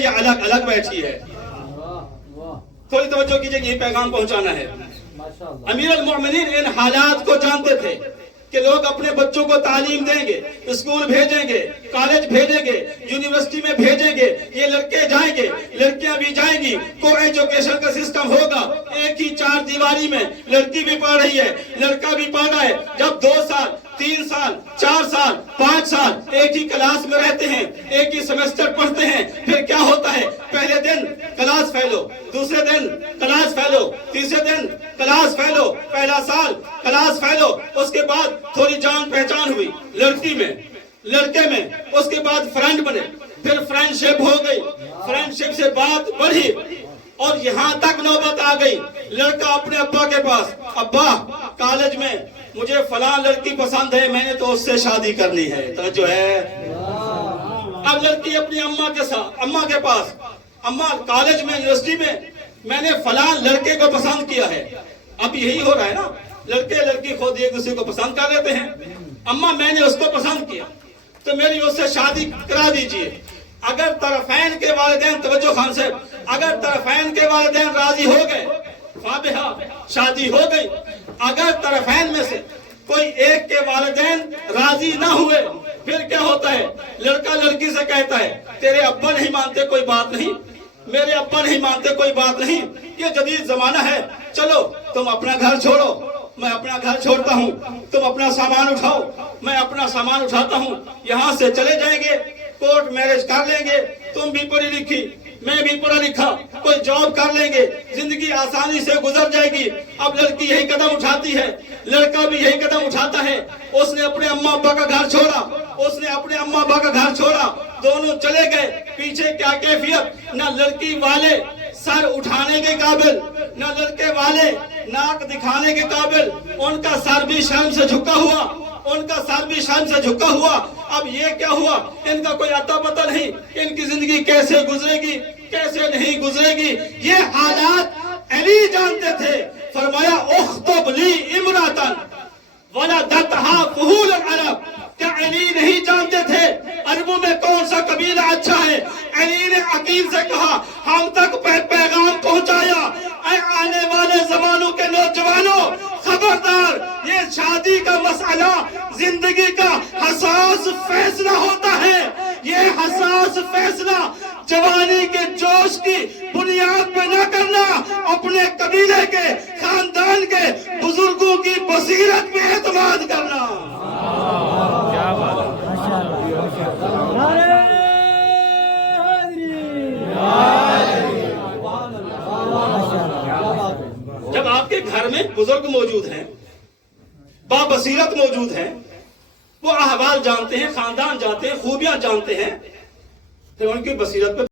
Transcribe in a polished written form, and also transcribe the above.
یا الگ الگ بیٹھی ہے؟ تھوڑی توجہ کیجئے، یہ پیغام پہنچانا ہے۔ امیر المومنین ان حالات کو جانتے تھے کہ لوگ اپنے بچوں کو تعلیم دیں گے، اسکول بھیجیں گے، کالج بھیجیں گے، یونیورسٹی میں بھیجیں گے، یہ لڑکے جائیں گے، لڑکیاں بھی جائیں گی، کو ایجوکیشن کا سسٹم ہوگا، ایک ہی چار دیواری میں لڑکی بھی پڑھ رہی ہے، لڑکا بھی پڑھ رہا ہے۔ جب 2 سال 3 سال 4 سال 5 سال ایک ہی کلاس میں رہتے ہیں، ایک ہی سیمسٹر پڑھتے ہیں، پھر کیا ہوتا ہے؟ پہلے دن کلاس فیلو، دوسرے دن کلاس فیلو، تیسرے دن کلاس فیلو، پہلا سال کلاس فیلو، اس کے بعد تھوڑی جان پہچان ہوئی لڑکی میں، لڑکے میں، اس کے بعد فرینڈ بنے، پھر فرینڈ شپ ہو گئی، فرینڈ شپ سے بات بڑھی، اور یہاں تک نوبت آ گئی لڑکا اپنے ابا کے پاس، ابا کالج میں مجھے فلاں لڑکی پسند ہے، میں نے تو اس سے شادی کرنی ہے۔ توجہ ہے؟ اب لڑکی اپنی اماں کے پاس، اماں کالج میں یونیورسٹی میں نے فلاں لڑکے کو پسند کیا ہے۔ اب یہی ہو رہا ہے نا، لڑکے لڑکی خود ایک دوسرے کو پسند کر لیتے ہیں۔ اماں میں نے اس کو پسند کیا تو میری اس سے شادی کرا دیجئے۔ اگر طرفین کے والدین، توجہ خان صاحب، اگر طرفین کے والدین راضی ہو گئے، فابہا، شادی ہو گئی۔ اگر طرفین میں سے کوئی ایک کے والدین راضی نہ ہوئے، پھر کیا ہوتا ہے؟ لڑکا لڑکی سے کہتا ہے تیرے ابا نہیں مانتے کوئی بات نہیں، میرے ابا نہیں مانتے کوئی بات نہیں، یہ جدید زمانہ ہے، چلو تم اپنا گھر چھوڑو، میں اپنا گھر چھوڑتا ہوں، تم اپنا سامان اٹھاؤ، میں اپنا سامان اٹھاتا ہوں، یہاں سے چلے جائیں گے، کورٹ میرج کر لیں گے، تم بھی پڑھی لکھی، میں بھی پڑھا لکھا، کوئی جاب کر لیں گے، زندگی آسانی سے گزر جائے گی۔ اب لڑکی یہی قدم اٹھاتی ہے، لڑکا بھی یہی قدم اٹھاتا ہے۔ اس نے اپنے اماں ابا کا گھر چھوڑا، اس نے اپنے اماں ابا کا گھر چھوڑا، دونوں چلے گئے۔ پیچھے کیا کیفیت؟ نہ لڑکی والے سر اٹھانے کے قابل، نہ لڑکے والے ناک دکھانے کے قابل، ان کا سر بھی شرم سے جھکا ہوا، ان کا سر بھی شرم سے جھکا ہوا۔ اب یہ کیا ہوا؟ ان کا کوئی اتا پتہ نہیں، ان کی زندگی کیسے گزرے گی، کیسے نہیں گزرے گی۔ یہ حالات علی جانتے تھے۔ فرمایا اخطب لی امراتن ولدتھا فحول العرب۔ کیا علی نہیں جانتے تھے عربوں میں کون سا قبیلہ اچھا ہے؟ علی نے عقیل سے کہا ہم تک پیغام پہنچایا، اے آنے والے زمانوں کے نوجوانوں، خبردار، یہ شادی کا مسئلہ زندگی کا حساس فیصلہ ہوتا ہے۔ یہ حساس فیصلہ جوانی کے جوش کی بنیاد پہ نہ کرنا، اپنے قبیلے کے، خاندان کے بزرگوں کی بصیرت پہ اعتماد کرنا۔ جب آپ کے گھر میں بزرگ موجود ہیں، با بصیرت موجود ہیں، وہ احوال جانتے ہیں، خاندان جانتے ہیں، خوبیاں جانتے ہیں، پھر ان کی بصیرت پہ